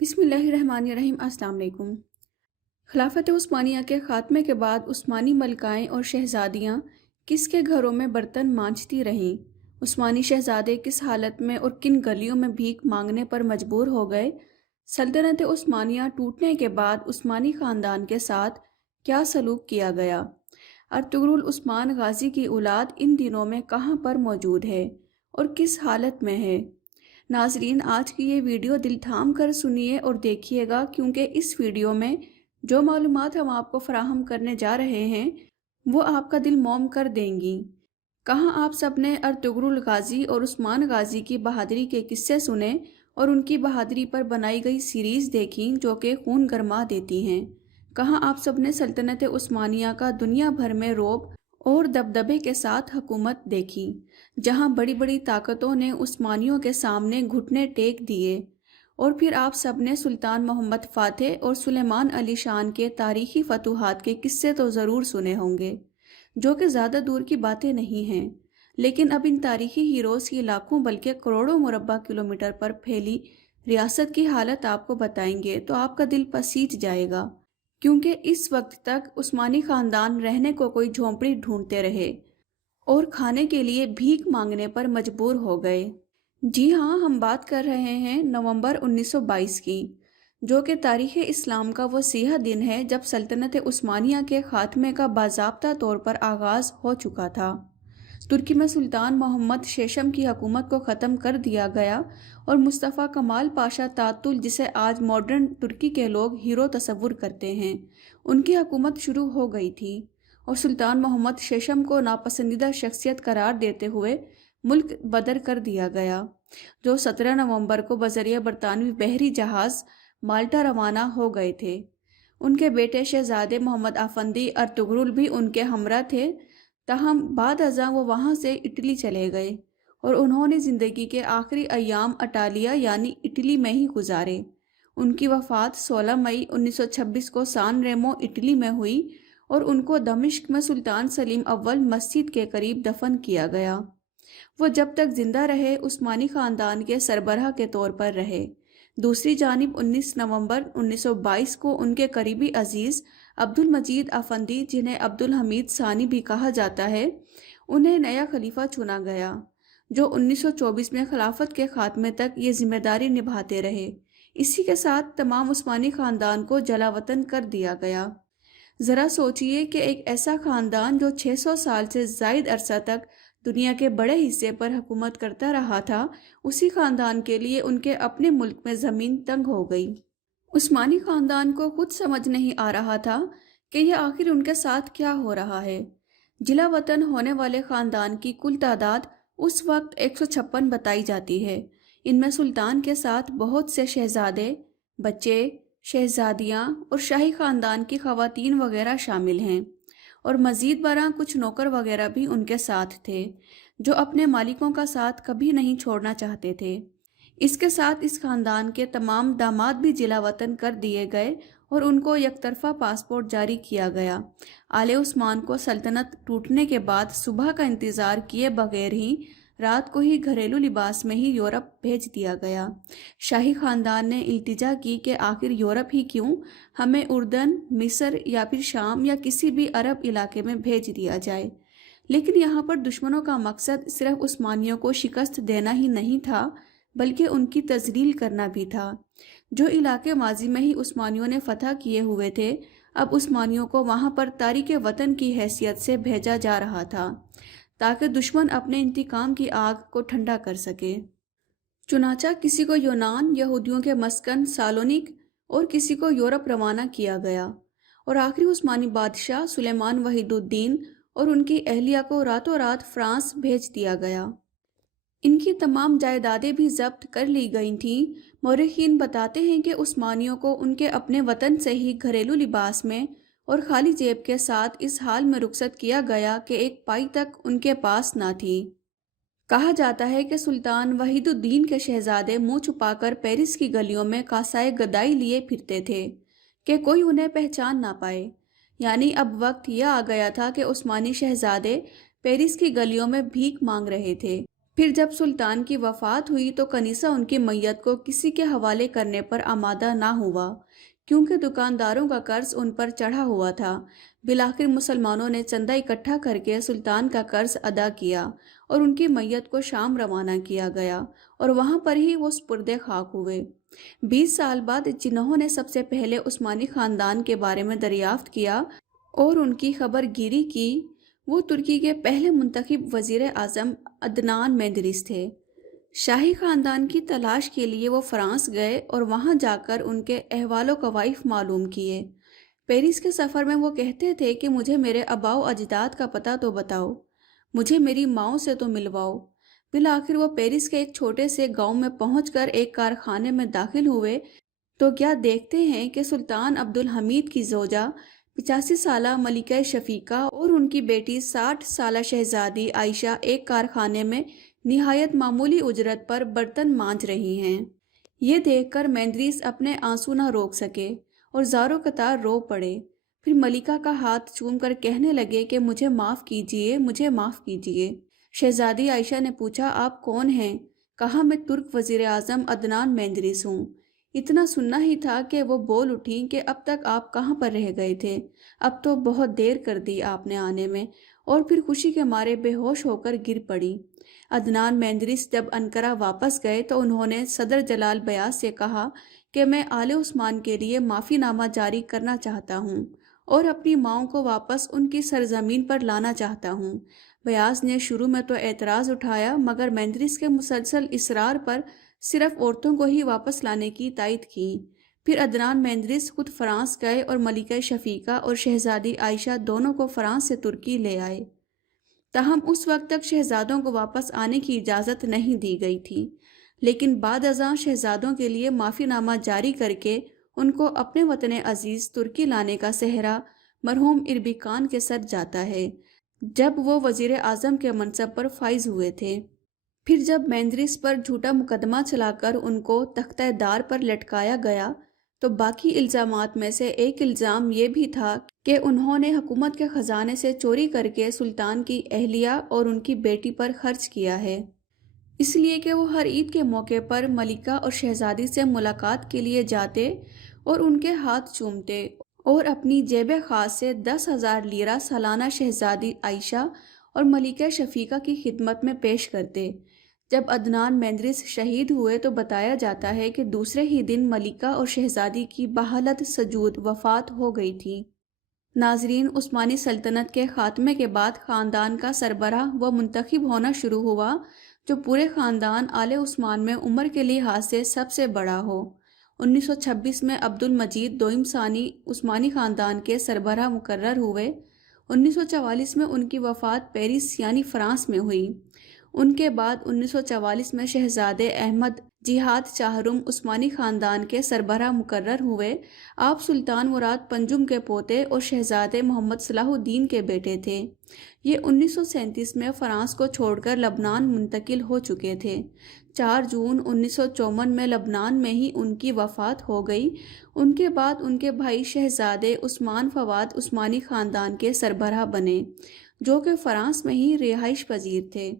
بسم اللہ الرحمن الرحیم۔ السلام علیکم۔ خلافت عثمانیہ کے خاتمے کے بعد عثمانی ملکائیں اور شہزادیاں کس کے گھروں میں برتن مانجتی رہیں؟ عثمانی شہزادے کس حالت میں اور کن گلیوں میں بھیک مانگنے پر مجبور ہو گئے؟ سلطنت عثمانیہ ٹوٹنے کے بعد عثمانی خاندان کے ساتھ کیا سلوک کیا گیا؟ ارطغرل عثمان غازی کی اولاد ان دنوں میں کہاں پر موجود ہے اور کس حالت میں ہے؟ ناظرین، آج کی یہ ویڈیو دل تھام کر سنیے اور دیکھیے گا، کیونکہ اس ویڈیو میں جو معلومات ہم آپ کو فراہم کرنے جا رہے ہیں وہ آپ کا دل موم کر دیں گی۔ کہاں آپ سب نے ارطغرل غازی اور عثمان غازی کی بہادری کے قصے سنے اور ان کی بہادری پر بنائی گئی سیریز دیکھیں جو کہ خون گرما دیتی ہیں؟ کہاں آپ سب نے سلطنت عثمانیہ کا دنیا بھر میں رعب اور دبدبے کے ساتھ حکومت دیکھی، جہاں بڑی بڑی طاقتوں نے عثمانیوں کے سامنے گھٹنے ٹیک دیے؟ اور پھر آپ سب نے سلطان محمد فاتح اور سلیمان علی شان کے تاریخی فتوحات کے قصے تو ضرور سنے ہوں گے، جو کہ زیادہ دور کی باتیں نہیں ہیں، لیکن اب ان تاریخی ہیروز کی لاکھوں بلکہ کروڑوں مربع کلومیٹر پر پھیلی ریاست کی حالت آپ کو بتائیں گے تو آپ کا دل پسیج جائے گا، کیونکہ اس وقت تک عثمانی خاندان رہنے کو کوئی جھونپڑی ڈھونڈتے رہے اور کھانے کے لیے بھیک مانگنے پر مجبور ہو گئے۔ جی ہاں، ہم بات کر رہے ہیں نومبر 1922 کی، جو کہ تاریخ اسلام کا وہ سیاہ دن ہے جب سلطنت عثمانیہ کے خاتمے کا باضابطہ طور پر آغاز ہو چکا تھا۔ ترکی میں سلطان محمد شیشم کی حکومت کو ختم کر دیا گیا اور مصطفیٰ کمال پاشا تعطل، جسے آج ماڈرن ترکی کے لوگ ہیرو تصور کرتے ہیں، ان کی حکومت شروع ہو گئی تھی اور سلطان محمد شیشم کو ناپسندیدہ شخصیت قرار دیتے ہوئے ملک بدر کر دیا گیا، جو 17 نومبر کو بذریعہ برطانوی بحری جہاز مالٹا روانہ ہو گئے تھے۔ ان کے بیٹے شہزادے محمد افندی ارطغرل بھی ان کے ہمراہ تھے، تاہم بعد ازاں وہ وہاں سے اٹلی چلے گئے اور انہوں نے زندگی کے آخری ایام اٹالیا یعنی اٹلی میں ہی گزارے۔ ان کی وفات 16 مئی 1926 کو سان ریمو اٹلی میں ہوئی اور ان کو دمشق میں سلطان سلیم اول مسجد کے قریب دفن کیا گیا۔ وہ جب تک زندہ رہے عثمانی خاندان کے سربراہ کے طور پر رہے۔ دوسری جانب 19 نومبر 1922 کو ان کے قریبی عزیز عبد المجید افندی، جنہیں عبد الحمید ثانی بھی کہا جاتا ہے، انہیں نیا خلیفہ چنا گیا، جو 1924 میں خلافت کے خاتمے تک یہ ذمہ داری نبھاتے رہے۔ اسی کے ساتھ تمام عثمانی خاندان کو جلا وطن کر دیا گیا۔ ذرا سوچئے کہ ایک ایسا خاندان جو 600 سال سے زائد عرصہ تک دنیا کے بڑے حصے پر حکومت کرتا رہا تھا، اسی خاندان کے لیے ان کے اپنے ملک میں زمین تنگ ہو گئی۔ عثمانی خاندان کو خود سمجھ نہیں آ رہا تھا کہ یہ آخر ان کے ساتھ کیا ہو رہا ہے۔ جلا وطن ہونے والے خاندان کی کل تعداد اس وقت 156 بتائی جاتی ہے۔ ان میں سلطان کے ساتھ بہت سے شہزادے، بچے، شہزادیاں اور شاہی خاندان کی خواتین وغیرہ شامل ہیں، اور مزید برآں کچھ نوکر وغیرہ بھی ان کے ساتھ تھے، جو اپنے مالکوں کا ساتھ کبھی نہیں چھوڑنا چاہتے تھے۔ اس کے ساتھ اس خاندان کے تمام داماد بھی جلا وطن کر دیے گئے اور ان کو یک طرفہ پاسپورٹ جاری کیا گیا۔ آل عثمان کو سلطنت ٹوٹنے کے بعد صبح کا انتظار کیے بغیر ہی رات کو ہی گھریلو لباس میں ہی یورپ بھیج دیا گیا۔ شاہی خاندان نے التجا کی کہ آخر یورپ ہی کیوں، ہمیں اردن، مصر یا پھر شام یا کسی بھی عرب علاقے میں بھیج دیا جائے۔ لیکن یہاں پر دشمنوں کا مقصد صرف عثمانیوں کو شکست دینا ہی نہیں تھا، بلکہ ان کی تذلیل کرنا بھی تھا۔ جو علاقے ماضی میں ہی عثمانیوں نے فتح کیے ہوئے تھے، اب عثمانیوں کو وہاں پر تارک وطن کی حیثیت سے بھیجا جا رہا تھا، تاکہ دشمن اپنے انتقام کی آگ کو ٹھنڈا کر سکے۔ چنانچہ کسی کو یونان، یہودیوں کے مسکن سالونک، اور کسی کو یورپ روانہ کیا گیا، اور آخری عثمانی بادشاہ سلیمان وحید الدین اور ان کی اہلیہ کو راتوں رات فرانس بھیج دیا گیا۔ ان کی تمام جائیدادیں بھی ضبط کر لی گئی تھیں۔ مورخین بتاتے ہیں کہ عثمانیوں کو ان کے اپنے وطن سے ہی گھریلو لباس میں اور خالی جیب کے ساتھ اس حال میں رخصت کیا گیا کہ ایک پائی تک ان کے پاس نہ تھی۔ کہا جاتا ہے کہ سلطان وحید الدین کے شہزادے منہ چھپا کر پیرس کی گلیوں میں کاسائے گدائی لیے پھرتے تھے کہ کوئی انہیں پہچان نہ پائے۔ یعنی اب وقت یہ آ گیا تھا کہ عثمانی شہزادے پیرس کی گلیوں میں بھیک مانگ رہے تھے۔ پھر جب سلطان کی وفات ہوئی تو کنیسہ ان کی میت کو کسی کے حوالے کرنے پر آمادہ نہ ہوا، کیونکہ دکانداروں کا قرض ان پر چڑھا ہوا تھا۔ بالآخر مسلمانوں نے چندہ اکٹھا کر کے سلطان کا قرض ادا کیا اور ان کی میت کو شام روانہ کیا گیا اور وہاں پر ہی وہ سپرد خاک ہوئے۔ 20 سال بعد جنہوں نے سب سے پہلے عثمانی خاندان کے بارے میں دریافت کیا اور ان کی خبر گیری کی، وہ ترکی کے پہلے منتخب وزیر اعظم عدنان مندریس تھے۔ شاہی خاندان کی تلاش کے لیے وہ فرانس گئے اور وہاں جا کر ان کے احوال و کوائف معلوم کیے۔ پیرس کے سفر میں وہ کہتے تھے کہ مجھے میرے آباء و اجداد کا پتہ تو بتاؤ، مجھے میری ماؤں سے تو ملواؤ۔ بالآخر وہ پیرس کے ایک چھوٹے سے گاؤں میں پہنچ کر ایک کارخانے میں داخل ہوئے تو کیا دیکھتے ہیں کہ سلطان عبدالحمید کی زوجہ 85 سالہ ملکہ شفیقہ اور ان کی بیٹی 60 سالہ شہزادی عائشہ ایک کارخانے میں نہایت معمولی اجرت پر برتن مانج رہی ہیں۔ یہ دیکھ کر مندریس اپنے آنسو نہ روک سکے اور زاروں قطار رو پڑے۔ پھر ملکہ کا ہاتھ چوم کر کہنے لگے کہ مجھے معاف کیجیے، مجھے معاف کیجیے۔ شہزادی عائشہ نے پوچھا، آپ کون ہیں؟ کہا، میں ترک وزیر اعظم عدنان مندریس ہوں۔ اتنا سننا ہی تھا کہ وہ بول اٹھیں کہ اب تک آپ کہاں پر رہ گئے تھے؟ اب تو بہت دیر کر دی آپ نے آنے میں، اور پھر خوشی کے مارے بے ہوش ہو کر گر پڑی۔ عدنان مندریس جب انقرہ واپس گئے تو انہوں نے صدر جلال بیاض سے کہا کہ میں آل عثمان کے لیے معافی نامہ جاری کرنا چاہتا ہوں اور اپنی ماؤں کو واپس ان کی سرزمین پر لانا چاہتا ہوں۔ بیاض نے شروع میں تو اعتراض اٹھایا، مگر مندریس کے مسلسل اصرار پر صرف عورتوں کو ہی واپس لانے کی تائید کی۔ پھر عدنان مندریس خود فرانس گئے اور ملکہ شفیقہ اور شہزادی عائشہ دونوں کو فرانس سے ترکی لے آئے۔ تاہم اس وقت تک شہزادوں کو واپس آنے کی اجازت نہیں دی گئی تھی، لیکن بعد ازاں شہزادوں کے لیے معافی نامہ جاری کر کے ان کو اپنے وطن عزیز ترکی لانے کا سہرا مرحوم اربکان کے سر جاتا ہے، جب وہ وزیر اعظم کے منصب پر فائز ہوئے تھے۔ پھر جب مندریس پر جھوٹا مقدمہ چلا کر ان کو تختہ دار پر لٹکایا گیا تو باقی الزامات میں سے ایک الزام یہ بھی تھا کہ انہوں نے حکومت کے خزانے سے چوری کر کے سلطان کی اہلیہ اور ان کی بیٹی پر خرچ کیا ہے، اس لیے کہ وہ ہر عید کے موقع پر ملکہ اور شہزادی سے ملاقات کے لیے جاتے اور ان کے ہاتھ چومتے اور اپنی جیب خاص سے 10,000 لیرہ سالانہ شہزادی عائشہ اور ملکہ شفیقہ کی خدمت میں پیش کرتے۔ جب عدنان مندریس شہید ہوئے تو بتایا جاتا ہے کہ دوسرے ہی دن ملکہ اور شہزادی کی بحالت سجود وفات ہو گئی تھی۔ ناظرین، عثمانی سلطنت کے خاتمے کے بعد خاندان کا سربراہ وہ منتخب ہونا شروع ہوا جو پورے خاندان آل عثمان میں عمر کے لحاظ سے سب سے بڑا ہو۔ 1926 میں عبد المجید دوئم ثانی عثمانی خاندان کے سربراہ مقرر ہوئے۔ 1944 میں ان کی وفات پیرس یعنی فرانس میں ہوئی۔ ان کے بعد 1944 میں شہزادے احمد جہاد چہارم عثمانی خاندان کے سربراہ مقرر ہوئے۔ آپ سلطان مراد پنجم کے پوتے اور شہزادے محمد صلاح الدین کے بیٹے تھے۔ یہ 1937 میں فرانس کو چھوڑ کر لبنان منتقل ہو چکے تھے۔ 4 جون 1954 میں لبنان میں ہی ان کی وفات ہو گئی۔ ان کے بعد ان کے بھائی شہزادے عثمان فواد عثمانی خاندان کے سربراہ بنے، جو کہ فرانس میں ہی رہائش پذیر تھے۔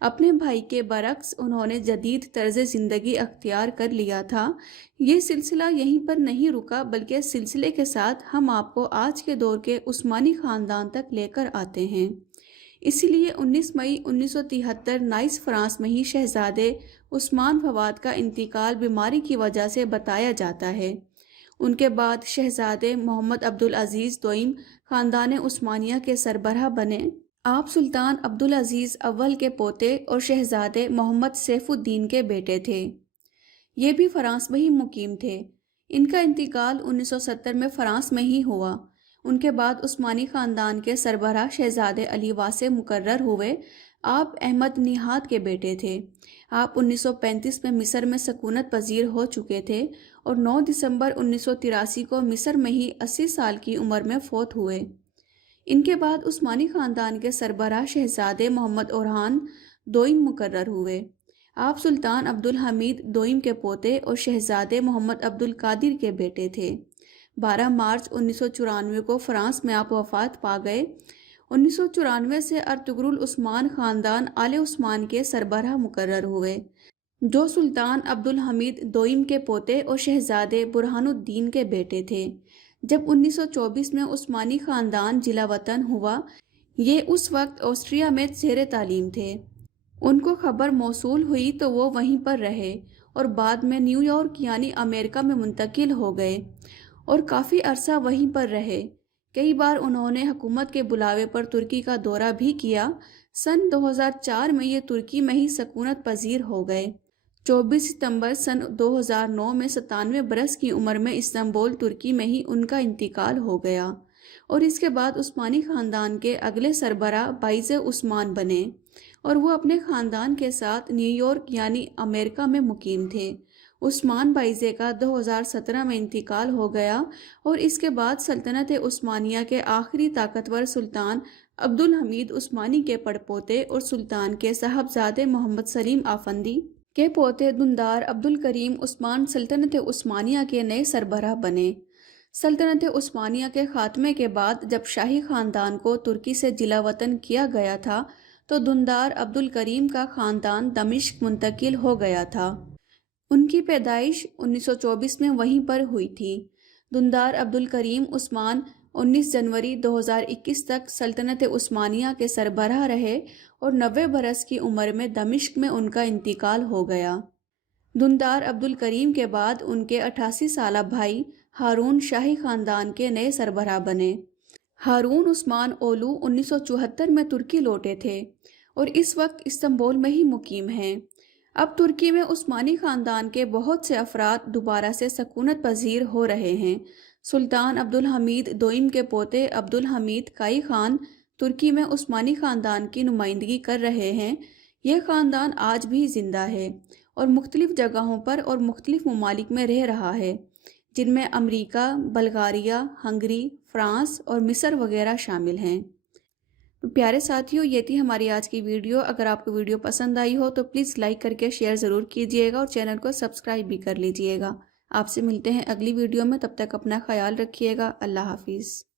اپنے بھائی کے برعکس انہوں نے جدید طرز زندگی اختیار کر لیا تھا۔ یہ سلسلہ یہیں پر نہیں رکا، بلکہ سلسلے کے ساتھ ہم آپ کو آج کے دور کے عثمانی خاندان تک لے کر آتے ہیں۔ اسی لیے 19 مئی 1973 نائس فرانس میں ہی شہزادے عثمان فواد کا انتقال بیماری کی وجہ سے بتایا جاتا ہے۔ ان کے بعد شہزادے محمد عبدالعزیز دوئم خاندان عثمانیہ کے سربراہ بنے۔ آپ سلطان عبدالعزیز اول کے پوتے اور شہزادے محمد سیف الدین کے بیٹے تھے۔ یہ بھی فرانس میں ہی مقیم تھے۔ ان کا انتقال 1970 میں فرانس میں ہی ہوا۔ ان کے بعد عثمانی خاندان کے سربراہ شہزادے علی واسع مقرر ہوئے۔ آپ احمد نہاد کے بیٹے تھے۔ آپ 1935 میں مصر میں سکونت پذیر ہو چکے تھے اور 9 دسمبر 1983 کو مصر میں ہی 80 سال کی عمر میں فوت ہوئے۔ ان کے بعد عثمانی خاندان کے سربراہ شہزادے محمد اورحان دوئم مقرر ہوئے۔ آپ سلطان عبدالحمید دوئم کے پوتے اور شہزادے محمد عبدالقادر کے بیٹے تھے۔ 12 مارچ 1994 کو فرانس میں آپ وفات پا گئے۔ 1994 سے ارطغرل عثمان خاندان آل عثمان کے سربراہ مقرر ہوئے، جو سلطان عبدالحمید دوئم کے پوتے اور شہزادے برہان الدین کے بیٹے تھے۔ جب 1924 میں عثمانی خاندان جلا وطن ہوا، یہ اس وقت آسٹریا میں زیر تعلیم تھے۔ ان کو خبر موصول ہوئی تو وہ وہیں پر رہے اور بعد میں نیو یارک یعنی امریکہ میں منتقل ہو گئے اور کافی عرصہ وہیں پر رہے۔ کئی بار انہوں نے حکومت کے بلاوے پر ترکی کا دورہ بھی کیا۔ سن 2004 میں یہ ترکی میں ہی سکونت پذیر ہو گئے۔ 24 ستمبر سن 2009 میں 97 برس کی عمر میں استنبول ترکی میں ہی ان کا انتقال ہو گیا، اور اس کے بعد عثمانی خاندان کے اگلے سربراہ بائزِ عثمان بنے، اور وہ اپنے خاندان کے ساتھ نیو یارک یعنی امریکہ میں مقیم تھے۔ عثمان بائزے کا 2017 میں انتقال ہو گیا، اور اس کے بعد سلطنت عثمانیہ کے آخری طاقتور سلطان عبدالحمید عثمانی کے پڑپوتے اور سلطان کے صاحبزادے محمد سلیم آفندی کے پوتے دندار عبدالکریم عثمان سلطنت عثمانیہ کے نئے سربراہ بنے۔ سلطنت عثمانیہ کے خاتمے کے بعد جب شاہی خاندان کو ترکی سے جلا وطن کیا گیا تھا تو دندار عبدالکریم کا خاندان دمشق منتقل ہو گیا تھا۔ ان کی پیدائش 1924 میں وہیں پر ہوئی تھی۔ دندار عبدالکریم عثمان 19 جنوری 2021 تک سلطنت عثمانیہ کے سربراہ رہے اور 90 برس کی عمر میں دمشق میں ان کا انتقال ہو گیا۔ دندار عبدالکریم کے بعد ان کے 88 سالہ بھائی ہارون شاہی خاندان کے نئے سربراہ بنے۔ ہارون عثمان اولو 1974 میں ترکی لوٹے تھے اور اس وقت استنبول میں ہی مقیم ہیں۔ اب ترکی میں عثمانی خاندان کے بہت سے افراد دوبارہ سے سکونت پذیر ہو رہے ہیں۔ سلطان عبدالحمید دوئم کے پوتے عبدالحمید کائی خان ترکی میں عثمانی خاندان کی نمائندگی کر رہے ہیں۔ یہ خاندان آج بھی زندہ ہے اور مختلف جگہوں پر اور مختلف ممالک میں رہ رہا ہے، جن میں امریکہ، بلغاریہ، ہنگری، فرانس اور مصر وغیرہ شامل ہیں۔ پیارے ساتھیوں، یہ تھی ہماری آج کی ویڈیو۔ اگر آپ کو ویڈیو پسند آئی ہو تو پلیز لائک کر کے شیئر ضرور کیجیے گا اور چینل کو سبسکرائب بھی کر لیجیے گا۔ آپ سے ملتے ہیں اگلی ویڈیو میں، تب تک اپنا خیال رکھیے گا۔ اللہ حافظ۔